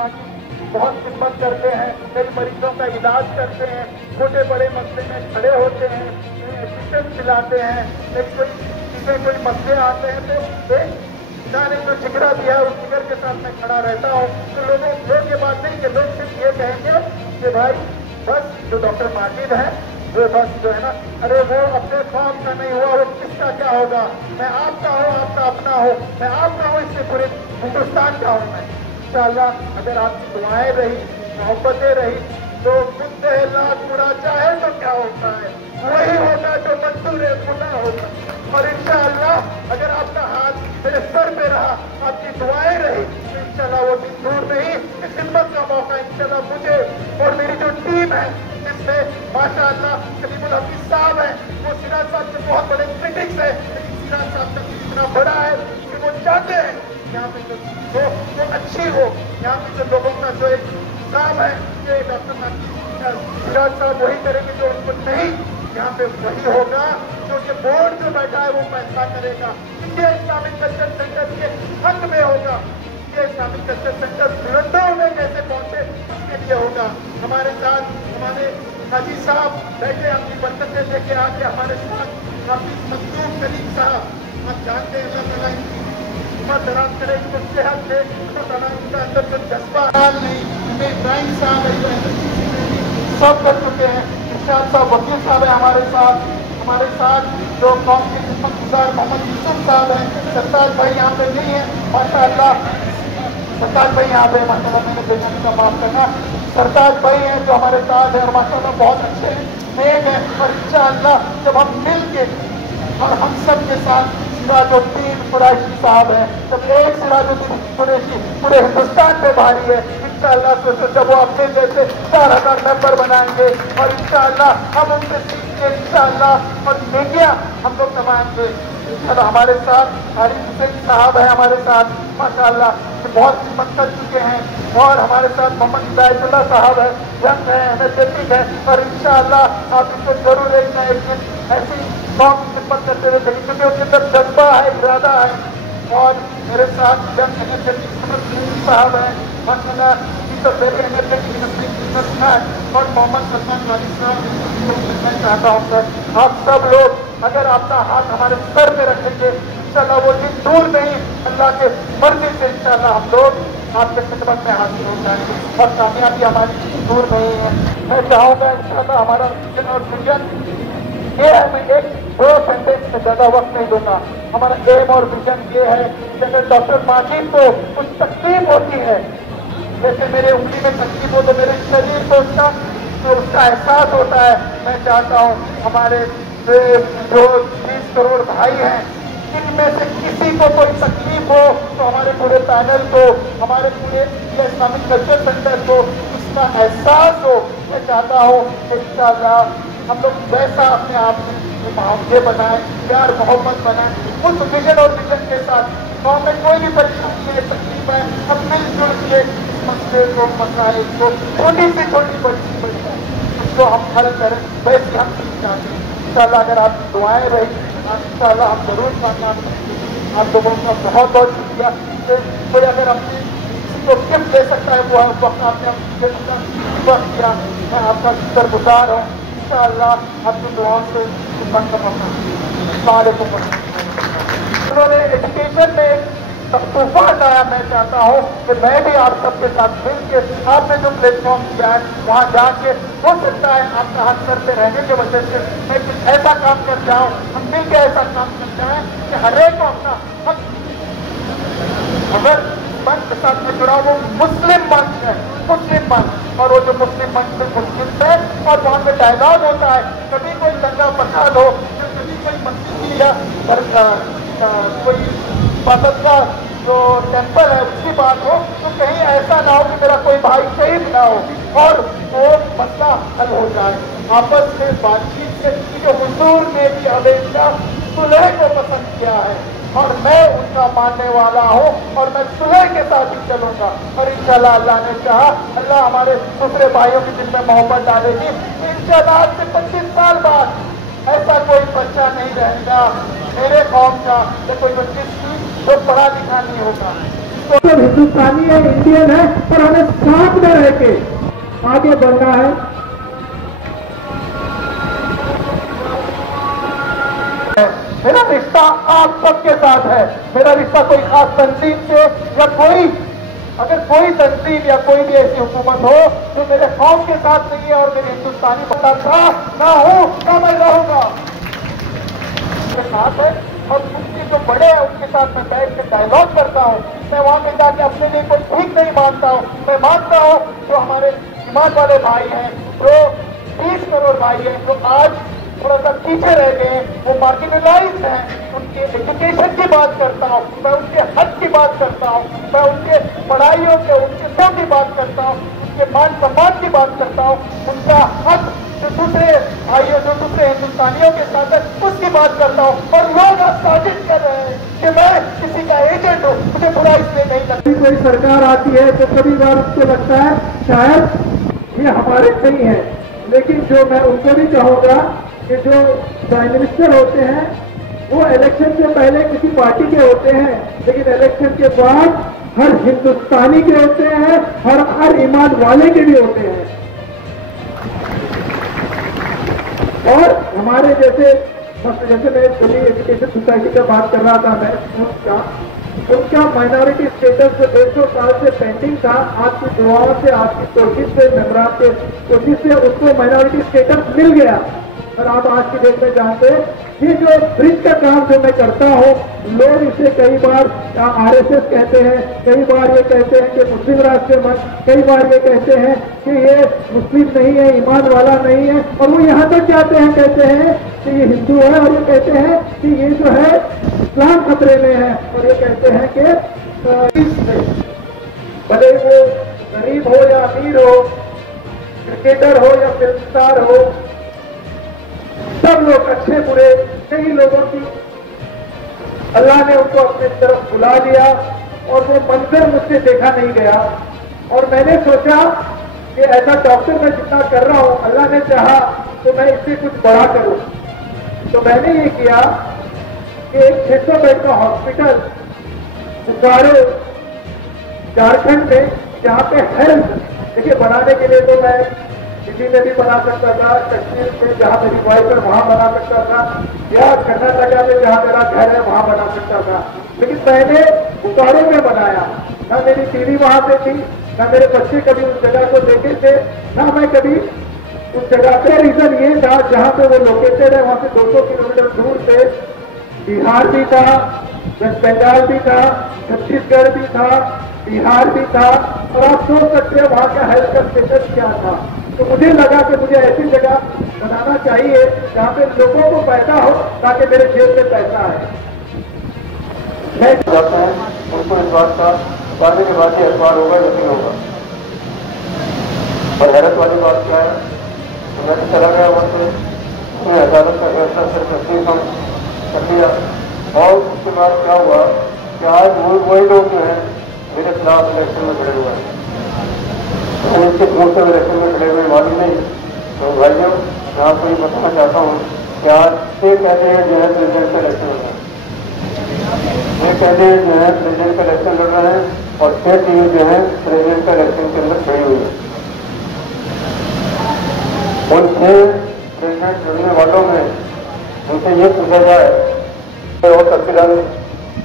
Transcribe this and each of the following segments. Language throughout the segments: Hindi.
माजी बहुत खिदमत करते हैं, कई मरीजों का इलाज करते हैं, छोटे बड़े मसले में खड़े होते हैं, एसिस्टेंस दिलाते हैं, कोई मसले आते हैं तो मैंने जो जिगरा दिया है उस जिगर के साथ मैं खड़ा रहता हूँ। तो लोग ये बात नहीं कि लोग सिर्फ ये कहेंगे कि भाई बस जो डॉक्टर माजिद है वो बस जो है ना, अरे वो अपने कौम का नहीं हुआ, वो किसका क्या होगा। मैं आपका हूँ, आपका अपना हूँ, मैं आपका हूँ, इससे पूरे हिंदुस्तान का हूँ मैं। इंशाअल्लाह अगर आपकी दुआएं रही, मोहब्बतें रही, तो खुद लाख बुरा चाहे तो क्या होता है, वही होगा जो मंजूर खुदा होगा। और इंशाअल्लाह अगर आपका हाथ मेरे सर पे रहा, आपकी दुआएं रही, तो इंशाअल्लाह वो दिन दूर नहीं, इस खिदमत का मौका इंशाअल्लाह मुझे और मेरी जो टीम है, जिसमें माशाअल्लाह कलीमुल हफीज साहब है, वो सिराज साहब के बहुत बड़े क्रिटिक्स है, लेकिन सिराज साहब का इतना बड़ा है कि वो चाहते हैं यहाँ पे जो अच्छी हो, यहाँ पे जो लोगों का जो एक काम है कि डॉक्टर सिराज साहब वही करेंगे जो उनको नहीं, यहाँ पे वही होगा जो ये बोर्ड जो बैठा है वो फैसला करेगा। इंडिया इस्लामिक कल्चर सेंटर के हक में होगा, India Islamic culture centre Lucknow में कैसे पहुंचे उसके लिए होगा। हमारे साथ हमारे हाजी साहब बैठे, अपनी बरकतें लेके आके हमारे साथ हाफिज मखदूम कलीम साहब, आप जानते हैं अल्लाह ताला इनकी उम्र दराज करे, इनको सेहत दे, अल्लाह ताला उनका अंदर जो जज्बा नहीं, हमें इब्राहिम साहब है सब कर चुके हैं, इरशाद साहब वकील साहब है हमारे साथ जो कौम के खिदमत गुजार मोहम्मद यूसुफ साहब हैं, सरताज भाई यहाँ पे नहीं है माशाअल्लाह, सरताज भाई यहाँ पे माशाअल्लाह, मैंने बेजानी का माफ करना, सरताज भाई हैं जो हमारे साथ है और माशाअल्लाह बहुत अच्छे नेक हैं। और इंशाअल्लाह जब हम मिल के और हम सब के साथ सिराजुद्दीन कुरैशी साहब हैं, जब एक सिराजुद्दीन कुरैशी पूरे हिंदुस्तान पे भारी है, इंशाअल्लाह सोचो जब वो अपने जैसे 4000 मेंबर बनाएंगे और इंशाअल्लाह हम उनसे सीख के इंशाअल्लाह और नेकियां हम लोग कमाएंगे। इंशाअल्लाह हमारे साथ आरिफ हुसैन साहब है, हमारे साथ माशाअल्लाह बहुत खिदमत कर चुके हैं और हमारे साथ मोहम्मद हिदायतुल्लाह साहब है, यंग है, एनर्जेटिक है और इंशाअल्लाह आप इनको जरूर एक न एक दिन ऐसी कौम की खिदमत करते हुए देखेंगे क्योंकि उनके अंदर जज्बा है, इरादा है। और मेरे साथ यंग एनर्जेटिक साहब हैं माशाअल्लाह, वेरी एनर्जेटिक और मोहम्मद सलमान वाली साहब। मैं चाहता हूँ सर आप सब लोग अगर आपका हाथ हमारे सर पे रखेंगे इंशाअल्लाह वो दिन दूर नहीं, अल्लाह के मर्जी से इंशाअल्लाह हम लोग आपके खिदमत में हाजिर हो जाएंगे और कामयाबी हमारी दूर नहीं है। मैं चाहूँगा इंशाअल्लाह हमारा विजन और विजन ये है, मैं एक दो सेंटेंस में ज़्यादा वक्त नहीं दूंगा। हमारा एम और विजन ये है कि अगर डॉक्टर माजिद को कुछ तकलीफ होती है, जैसे मेरे उंगली में तकलीफ हो तो मेरे शरीर को उसका एहसास होता है, मैं चाहता हूँ हमारे जो 30 करोड़ भाई हैं इनमें से किसी को कोई तकलीफ हो तो हमारे पूरे पैनल को, हमारे पूरे इस्लामिक कल्चर सेंटर को उसका एहसास हो। मैं चाहता हूँ इंशाअल्लाह हम लोग वैसा अपने आप में ये बनाए, प्यार मोहब्बत बनाए, उस विजन और विजन के साथ गाँव में कोई भी परेशानी है, तकलीफ है, हम मिलजुल के मसले को, मसाइल को, छोटी से छोटी बड़ी है उसको हम हल करें, वैसे हम चाहते हैं। इंशाअल्लाह अगर आपकी दुआएं रही इंशाअल्लाह हम जरूर कामयाब करेंगे। आप लोगों का बहुत बहुत शुक्रिया। कोई अगर अपने किसी को गिफ्ट दे सकता है वो वक्त आपने वक्त किया, मैं आपका शुक्रगुजार हूँ। इंशाअल्लाह आपकी दुआओं से उन्होंने एजुकेशन में तूफान लाया। मैं चाहता हूँ कि मैं भी आप सबके साथ मिलकर आपने जो प्लेटफॉर्म किया है वहाँ जाके हो सकता है आपका हाथ सर पे रहने की वजह से मैं कुछ ऐसा काम कर जाऊँ, हम मिलकर ऐसा काम कर जाए कि हर एक को अपना हक। अगर मंच के साथ में जुड़ा वो मुस्लिम मंच है, मुस्लिम मंच, और वो जो मुस्लिम मंच में मुस्लिम है और वहाँ पे डायलॉग होता है, कभी कोई दंगा फसाद हो, कभी कोई मस्जिद या कोई इबादत का जो टेम्पल है उसकी बात हो, तो कहीं ऐसा ना हो कि मेरा कोई भाई शहीद ना हो और वो मसला हल हो जाए आपस में बातचीत से। क्योंकि हुजूर ने भी हमेशा सुलह को पसंद किया है और मैं उनका मानने वाला हूँ और मैं सुलह के साथ ही चलूंगा। और इंशाअल्लाह अल्लाह ने चाहा, अल्लाह हमारे दूसरे भाइयों की दिल में मोहब्बत डालेगी, इंशाअल्लाह आज से 25 साल बाद ऐसा कोई बच्चा नहीं रहेगा मेरे कौम का या कोई बच्ची जो पढ़ा लिखा नहीं होगा। तो हिंदुस्तानी है, इंडियन है, पर हमें साथ में रह के आगे बढ़ना है। मेरा रिश्ता आप सबके साथ है। मेरा रिश्ता कोई खास तंजीम से या अगर कोई तंजीम या कोई भी ऐसी हुकूमत हो जो मेरे कौम के साथ नहीं है और मेरे हिंदुस्तानी पता था ना हूं ना मैं रहूंगा मेरे साथ है। और उनके जो बड़े हैं उनके साथ मैं बैठ के डायलॉग करता हूँ। मैं वहां पे जाके अपने लिए कोई ठीक नहीं मानता हूँ। मैं मानता हूँ जो हमारे ईमान वाले भाई हैं, जो 30 करोड़ भाई हैं, जो आज थोड़ा सा पीछे रह गए, वो मार्जिनलाइज्ड हैं, उनके एजुकेशन की बात करता हूँ, मैं उनके हक की बात करता हूँ, मैं उनके पढ़ाइयों के उनके सब की बात करता हूँ, उनके मान सम्मान की बात करता हूँ, उनका हक जो दूसरे भाइयों जो दूसरे हिंदुस्तानियों के साथ है उसकी बात करता हूँ। और लोग आज साजिश कर रहे हैं कि मैं किसी का एजेंट हूँ, मुझे बुरा इसलिए नहीं लगती। कोई सरकार आती है तो कभी बार उसको लगता है शायद ये हमारे नहीं है, लेकिन जो मैं उनको भी कहूँगा कि जो प्राइम मिनिस्टर होते हैं वो इलेक्शन से पहले किसी पार्टी के होते हैं, लेकिन इलेक्शन के बाद हर हिंदुस्तानी के होते हैं, हर ईमान वाले के भी होते हैं। और हमारे जैसे मैं दिल्ली एजुकेशन सोसाइटी का बात कर रहा था, मैं उनका माइनॉरिटी स्टेटस जो 150 साल से पेंडिंग था, आपकी दुआओं से, आपकी कोशिश से, मेम्बरान के कोशिश से उसको माइनॉरिटी स्टेटस मिल गया। और आप आज की डेट में जानते हैं ये जो ब्रिज का काम जो मैं करता हूँ, लोग इसे कई बार आरएसएस कहते हैं, कई बार ये कहते हैं कि मुस्लिम राष्ट्र मंच, कई बार ये कहते हैं कि ये मुस्लिम नहीं है, ईमान वाला नहीं है, और वो यहाँ तक जाते हैं कहते हैं कि ये हिंदू है, और ये कहते हैं कि ये जो है इस्लाम खतरे में है, और ये कहते हैं कि भले वो गरीब हो या अमीर हो, क्रिकेटर हो या फिल्म स्टार हो, सब लोग अच्छे बुरे, कई लोगों की अल्लाह ने उनको अपने तरफ बुला लिया और वो मंजर मुझसे देखा नहीं गया। और मैंने सोचा कि ऐसा डॉक्टर मैं जितना कर रहा हूं, अल्लाह ने चाहा तो मैं इससे कुछ बड़ा करूं। तो मैंने ये किया कि एक 600 बेड का हॉस्पिटल बोकारो झारखंड में, जहां पे हेल्थ देखिए बनाने के लिए तो मैं दिल्ली में भी बना सकता था, कश्मीर में जहां मेरी वाइफ है वहां बना सकता था, या कर्नाटका में जहां मेरा घर है वहां बना सकता था, लेकिन मैंने बोकारो में बनाया। ना मेरी टीवी वहां पे थी, ना मेरे बच्चे कभी उस जगह को देखे थे, ना मैं कभी उस जगह पे। रीजन ये था जहां पे वो लोकेटेड है वहां से 200 किलोमीटर दूर पे बिहार भी था, वेस्ट बंगाल भी था, छत्तीसगढ़ भी था, बिहार भी था, और आप सोच सकते हैं वहां का हेल्थ का स्टेटस क्या था। तो मुझे लगा कि मुझे ऐसी जगह बनाना चाहिए जहां पे लोगों को पैसा हो, ताकि मेरे जेब में पैसा है। मैं जाता है उनको इस बात का बात के बाद ही अखबार होगा लेकिन होगा। और हैरत वाली बात क्या है, तो मैं चला गया वहां से, उसने अदालत का फैसला सिर्फ रखी कर लिया। और उसके बाद क्या हुआ कि आज वही लोग जो है मेरे खिलाफ इलेक्शन में खड़े हुए हैं। इसके दूर से इलेक्शन में खड़े हुए मालूम नहीं। तो भाइयों मैं आपको ये बताना चाहता हूँ कि आज से कहते हैं जो है प्रेसिडेंट का इलेक्शन लड़ रहा है, ये कहते हैं जो है प्रेसिडेंट का इलेक्शन लड़ रहा है, और 6 टीम जो है प्रेसिडेंट का इलेक्शन के अंदर खड़ी हुई है। उन 6 प्रेसिडेंट लड़ने वालों में उनसे ये पूछा जाए और तफसीलान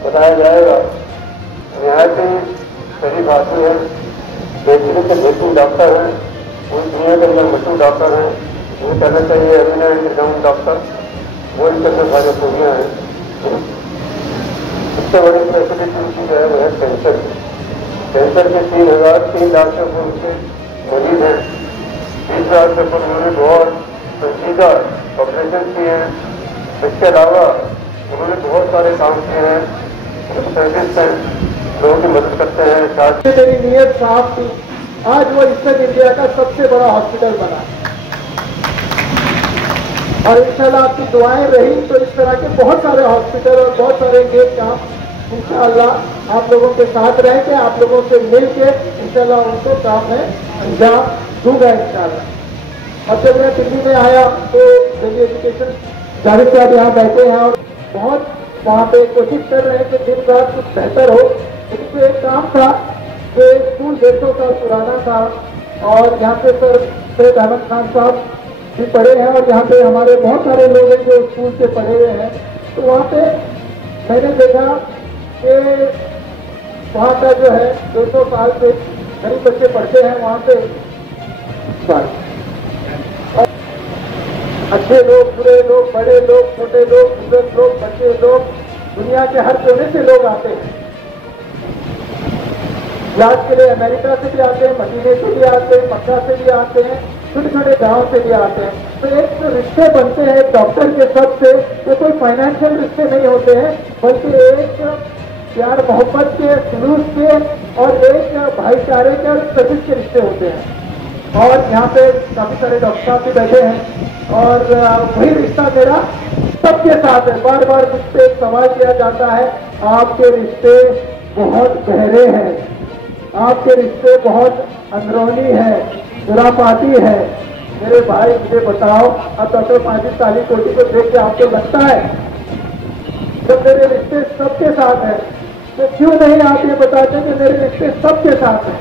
बताया जाएगा। निहायत ही सही बात है, बेहतरीन से बेहतरीन डॉक्टर है, पूरी दुनिया के अंदर मशहूर डॉक्टर है, वो कहना चाहिए एमिनेंट डॉक्टर, वो इनके अंदर सारी खूबियाँ हैं। सबसे बड़ी फैसिलिटी उनकी जो है वो है कैंसर। कैंसर के 3 लाख से ऊपर उनके मरीज हैं, 20 लाख से ऊपर उन्होंने बहुत संजीदा ऑपरेशन किए हैं। इसके अलावा उन्होंने बहुत सारे काम किए हैं, सर्विस हैं, लोगों की मदद करते हैं। मेरी नीयत साफ थी, आज वो ईस्टर्न इंडिया का सबसे बड़ा हॉस्पिटल बना, और इंशाल्लाह आपकी दुआएं रही तो इस तरह के बहुत सारे हॉस्पिटल और बहुत सारे नेक काम इंशाल्लाह आप लोगों के साथ रह के, आप लोगों से मिल के इंशाल्लाह उनको काम में अंजाम दूंगा इंशाल्लाह। और जब मैं दिल्ली में आया तो दिल्ली एजुकेशन जावेद साहब यहाँ बैठे हैं और बहुत वहाँ पे कोशिश कर रहे हैं कि दिन रात कुछ बेहतर हो। लेकिन जो एक काम था, जो एक स्कूल 150 साल पुराना था, और यहाँ पे सर सैयद अहमद खान साहब भी पढ़े हैं, और यहाँ पे हमारे बहुत सारे लोग हैं जो स्कूल से पढ़े हुए हैं। तो वहाँ पे मैंने देखा कि वहाँ का जो है 200 साल से गरीब बच्चे पढ़ते हैं वहाँ पे। अच्छे लोग, बुरे लोग, बड़े लोग, छोटे लोग, बुजुर्ग लोग, बच्चे लोग, दुनिया के हर कोने से लोग आते हैं। इलाज के लिए अमेरिका से भी आते हैं, मदीने से भी आते हैं, मक्का से भी आते हैं, छोटे छोटे गांव से भी आते हैं। तो एक जो रिश्ते बनते हैं डॉक्टर के सब से, वो कोई फाइनेंशियल रिश्ते नहीं होते हैं, बल्कि एक प्यार मोहब्बत के, जुलूस के और एक भाईचारे के, सर्विस के रिश्ते होते हैं। और यहाँ पे काफी सारे डॉक्टर साहब भी बैठे हैं, और वही रिश्ता मेरा सबके साथ है। बार बार मुझसे एक सवाल किया जाता है, आपके रिश्ते बहुत गहरे हैं, आपके रिश्ते बहुत अंदरूनी है, खुराफाती है। मेरे भाई मुझे बताओ, अब डॉक्टर माजिद तालीकोटी को देख के आपको लगता है जब मेरे रिश्ते सबके साथ है, तो क्यों नहीं आप ये बताते कि मेरे रिश्ते सबके साथ हैं?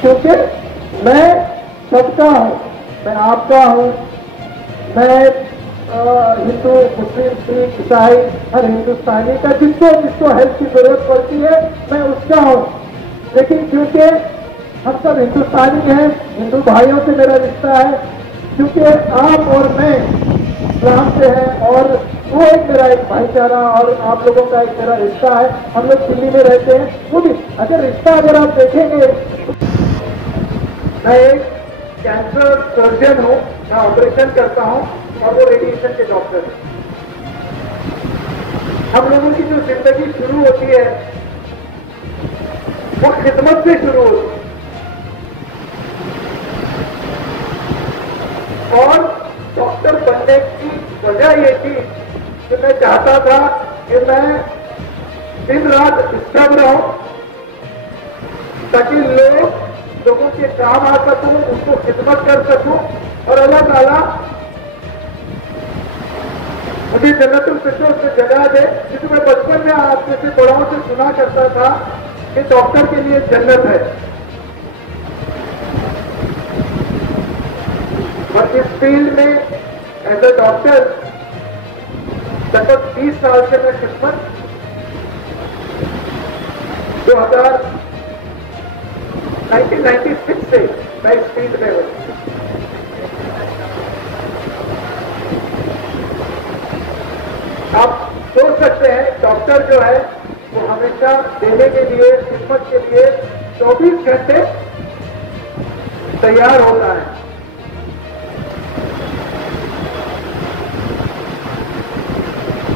क्योंकि मैं सबका हूँ, मैं आपका हूँ, मैं हिंदू, मुस्लिम, सिख, ईसाई, हर हिंदुस्तानी का जिसको जिसको हेल्प की जरूरत पड़ती है मैं उसका हूँ। लेकिन क्योंकि हम सब हिंदुस्तानी हैं, हिंदू भाइयों से मेरा रिश्ता है, क्योंकि आप और मैं इस्लाम से हैं, और वो एक मेरा एक भाईचारा और आप लोगों का एक मेरा रिश्ता है। हम लोग दिल्ली में रहते हैं, वो भी अगर रिश्ता अगर आप देखेंगे, मैं एक कैंसर सर्जन हूँ, मैं ऑपरेशन करता हूँ, और वो रेडिएशन के डॉक्टर हैं। हम लोगों की जो जिंदगी शुरू होती है वो खिदमत से शुरू होती है, और डॉक्टर बनने की वजह ये थी कि मैं चाहता था कि मैं दिन रात डिस्टर्ब रहूं, ताकि लोगों के काम आ सकूं, उनको खिदमत कर सकूं, और अल्लाह ताला मुझे जन्नतुल फिरदौस में जगह दे। क्योंकि मैं बचपन में आप जैसे बड़ों से सुना करता था कि डॉक्टर के लिए जन्नत है, और इस फील्ड में एज ए डॉक्टर लगभग 30 साल से मैं खिदमत 1996 से मैं इस फील्ड में हूँ। आप सोच सकते हैं डॉक्टर जो है वो हमेशा देने के लिए, खिदमत के लिए 24 घंटे तैयार होता है।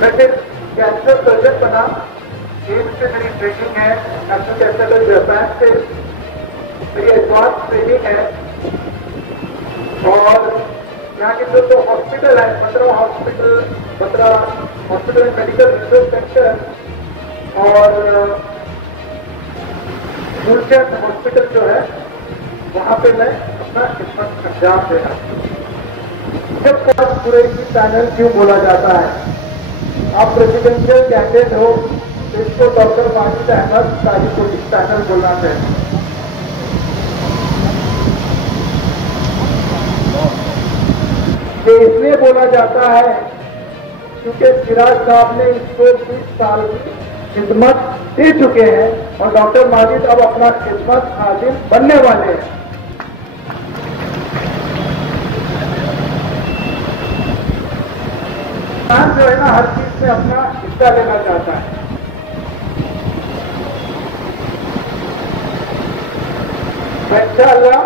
मैं फिर कैंसर सर्जन बना, एम्स से मेरी ट्रेनिंग है, नेशनल कैंसर जापान से मेरी एडवांस ट्रेनिंग है, और यहाँ के जो हॉस्पिटल है, 15 हॉस्पिटल मेडिकल रिसर्च सेंटर और गुलचंद हॉस्पिटल जो है, वहाँ पे मैं अपना खिदमत अंजाम दे रहा हूँ। जब कुरैशी पैनल क्यों बोला जाता है? आप प्रेसिडेंशियल कैंडिडेट हो तो इसको डॉक्टर माजिद अहमद तालीकोटी पैनल बोलना चाहिए। ये इसलिए बोला जाता है क्योंकि सिराज साहब ने इसको 20 साल की खिदमत दे चुके हैं, और डॉक्टर माजिद अब अपना खिदमत खादिम बनने वाले हैं। इंसान जो है ना, हर चीज में अपना हिस्सा लेना चाहता है। इंशाअल्लाह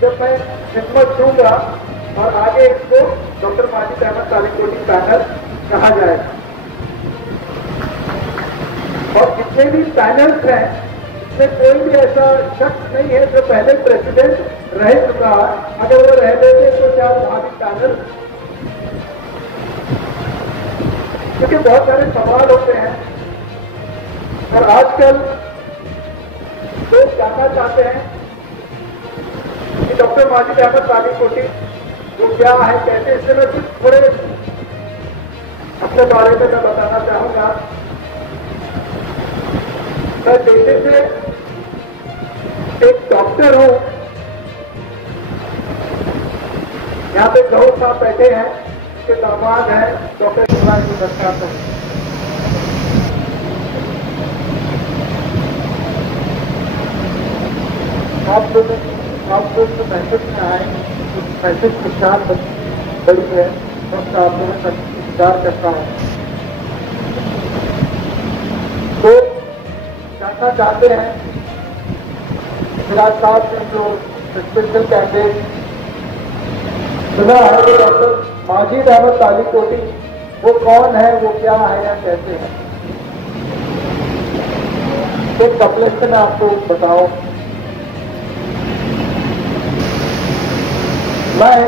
जब मैं खिदमत दूंगा, और आगे इसको डॉक्टर माजिद अहमद तालीकोटी पैनल कहा जाएगा, और जितने भी पैनल्स हैं इसमें कोई भी ऐसा शख्स नहीं है जो पहले प्रेसिडेंट रह चुका है। अगर वो रह लेते तो क्या भावी पैनल, क्योंकि बहुत सारे सवाल होते हैं, और आजकल लोग जानना चाहते हैं कि डॉक्टर माजिद अहमद तालीकोटी वो क्या है, कैसे। इससे मैं कुछ थोड़े अपने बारे में मैं बताना चाहूंगा। मैं पेशे से एक डॉक्टर हूं। यहाँ पे गौर साहब बैठे हैं, उसके दामाद हैं डॉक्टर शिवराज को दर्शाते हैं। आप लोग तो मैसेज में आए, मैसेज की शान बड़ी है, उसका आप लोगों का इंतजार करता हूँ। तो जानना चाहते हैं शिवराज साहब से जो स्पेशल कैंडिडेट सुना है वो डॉक्टर माजिद अहमद तालिकोटी, वो कौन है, वो क्या है या कैसे है, एक कपड़े से मैं आपको बताओ। मैं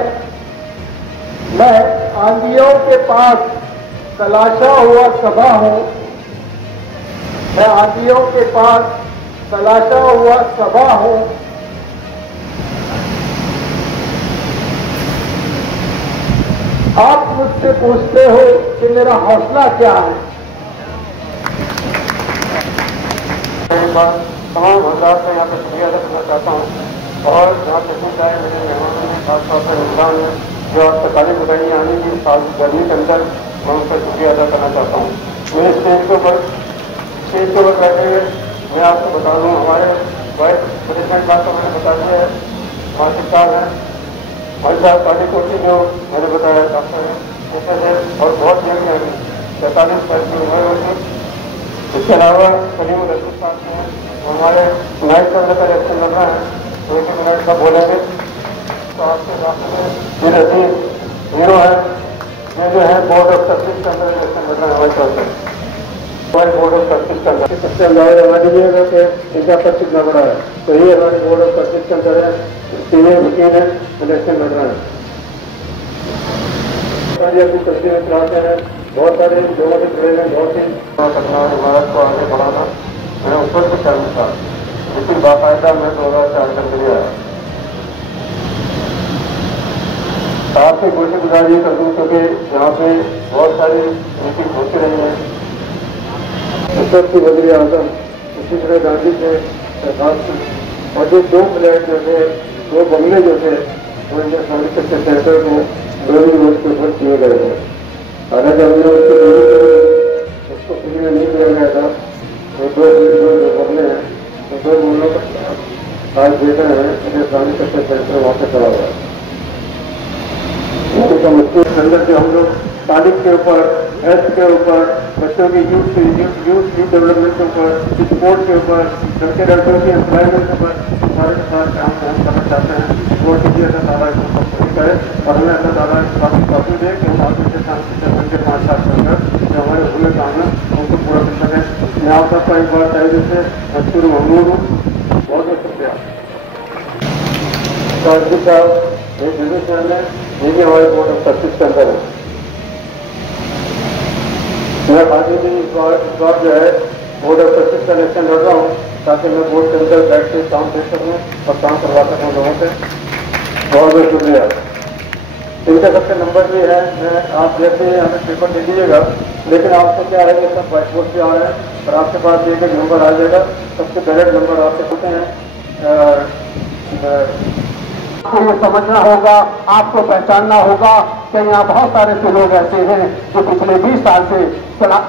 आंधियों के पास तलाशा हुआ सभा हूं। मैं आंधियों के पास तलाशा हुआ सभा हूं। आप मुझसे पूछते हो कि मेरा हौसला क्या है। एक बार तमाम हजरात को यहाँ पर शुक्रिया अदा करना चाहता हूँ और जहाँ तक चाहे मेरे मेहमानों में खासतौर पर हिंदुस्तान में जो आप तकालीफ लगाई आने की साल गर्मी के अंदर मैं उन पर शुक्रिया अदा करना चाहता हूँ। मेरे स्टेज के ऊपर बैठे हुए मैं आपको बता दूँ, हमारे वाइस प्रेसिडेंट साहब को मैंने बता दिया है, माजिद साहब हैं, माजिद साहब तालिकोटी जो मैंने बताया डॉक्टर है और बहुत जल्द हैं, 45 वर्ष की उम्र होगी। इसके अलावा करीम रसूल साहब हैं, हमारे नाइट का का इलेक्शन लग रहा है, तो 1 मिनट का बोलेंगे। तो आपके रास्ते में ये रजीब हीरो है, ये जो है बोर्ड ऑफ सर्विस के अंदर इलेक्शन लग रहा है हमारे तरफ से, बोर्ड ऑफ सर्विस के अंदर सबसे अंदाजा लगा दीजिएगा कि इनका पक्ष कितना बड़ा है। तो ये हमारे बोर्ड ऑफ सर्विस के अंदर है, सीनियर वकील है, इलेक्शन लग रहा है। अपनी तस्वीरें चलाते हैं, बहुत सारे लोगों से जुड़े हैं, बहुत ही करना भारत को आगे बढ़ाना, मैं उस पर भी शामिल था, लेकिन बाकायदा मैं 2004 तक के लिए आया। साथ में कोशिश गुजारी कर दूँ क्योंकि यहाँ पे बहुत सारी मीटिंग होती रही है। की वज़ीर आज़म, इसी तरह गांधी के और जो 2 फ्लैट जो थे, 2 बंगले जो थे, वो इंडिया इस्लामिक स्टडी सेंटर को दोनों रोज के ऊपर किए गए हैं। हालांकि हमने उसको फ्री में नहीं दिया गया था, तो 2 जो बंगले हैं, तो 2 बंगलों का आज बेटा है इंडिया इस्लामिक स्टडी सेंटर वहाँ पे खड़ा हुआ है। अंदर जो हम लोग तालीम के ऊपर, हेल्थ के ऊपर, बच्चों की यूथ डेवलपमेंट के ऊपर, स्पोर्ट के ऊपर, लड़कियों की एम्प्लॉयमेंट के ऊपर सारे के साथ काम करना चाहते हैं। वो कीजिए अल्लाह ताला इसको पूरी करे और हमें अल्लाह ताला इस बात की तौफीक दे कि हम आगे के साथ के 5 साल चलकर जो हमारे भूले काम है उनको पूरा कर सकें। मैं आप सबका एक बार चाहिए से मशहूर ममनून हूँ, बहुत बहुत शुक्रिया। साजिद साहब एक बिजनेसमैन है, ये भी हमारे बोर्ड ऑफ सर्विस के अंदर है। मैं आगे भी इस बार जो है बोर्ड ऑफ सर्विस का इलेक्शन लड़ रहा हूँ ताकि मैं बोर्ड के अंदर बैठ के काम दे सकूँ और काम करवा सकूँ लोगों से। बहुत बहुत शुक्रिया। इनके सबके नंबर भी है, मैं आप जैसे हमें पेपर दे दीजिएगा, लेकिन आपको क्या है कि सब व्हाइट बोर्ड पे आ रहे हैं और आपके पास एक नंबर आ जाएगा, सबसे डायरेक्ट नंबर आपसे होते हैं। आपको ये समझना होगा, आपको पहचानना होगा कि यहाँ बहुत सारे से लोग ऐसे हैं जो पिछले 20 साल से शराब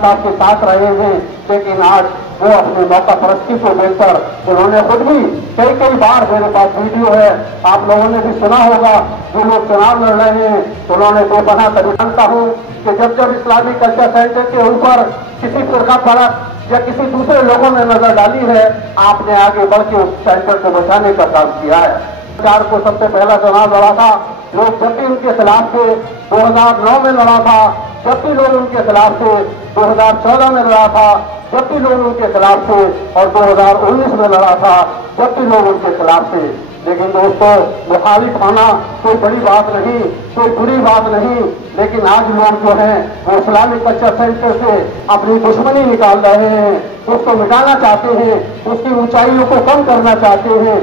साहब के साथ रहे हैं, लेकिन आज वो अपने मौका परस्ती को देखकर उन्होंने खुद भी कई बार, मेरे पास वीडियो है, आप लोगों ने भी सुना होगा, जो लोग चुनाव लड़ रहे हैं उन्होंने बेपनाह तरीका जानता हूँ कि जब इस्लामिक कल्चर सेंटर के ऊपर किसी फिरका फर्क या किसी दूसरे लोगों ने नजर डाली है, आपने आगे बढ़ के उस सेंटर को बचाने का काम किया है। सरकार को सबसे पहला चुनाव लड़ा था, लोग जब भी उनके खिलाफ थे 2009 में लड़ा था, जब भी लोग उनके खिलाफ थे 2014 में लड़ा था, जब भी लोग उनके खिलाफ थे और 2019 में लड़ा था, जब भी लोग उनके खिलाफ थे। लेकिन दोस्तों, मुखालिफ होना कोई बड़ी बात नहीं, कोई बुरी बात नहीं, लेकिन आज लोग जो हैं वो इस्लामिक कल्चर सेंटर से अपनी दुश्मनी निकाल रहे हैं, उसको मिटाना चाहते हैं, उसकी ऊंचाइयों को कम करना चाहते हैं।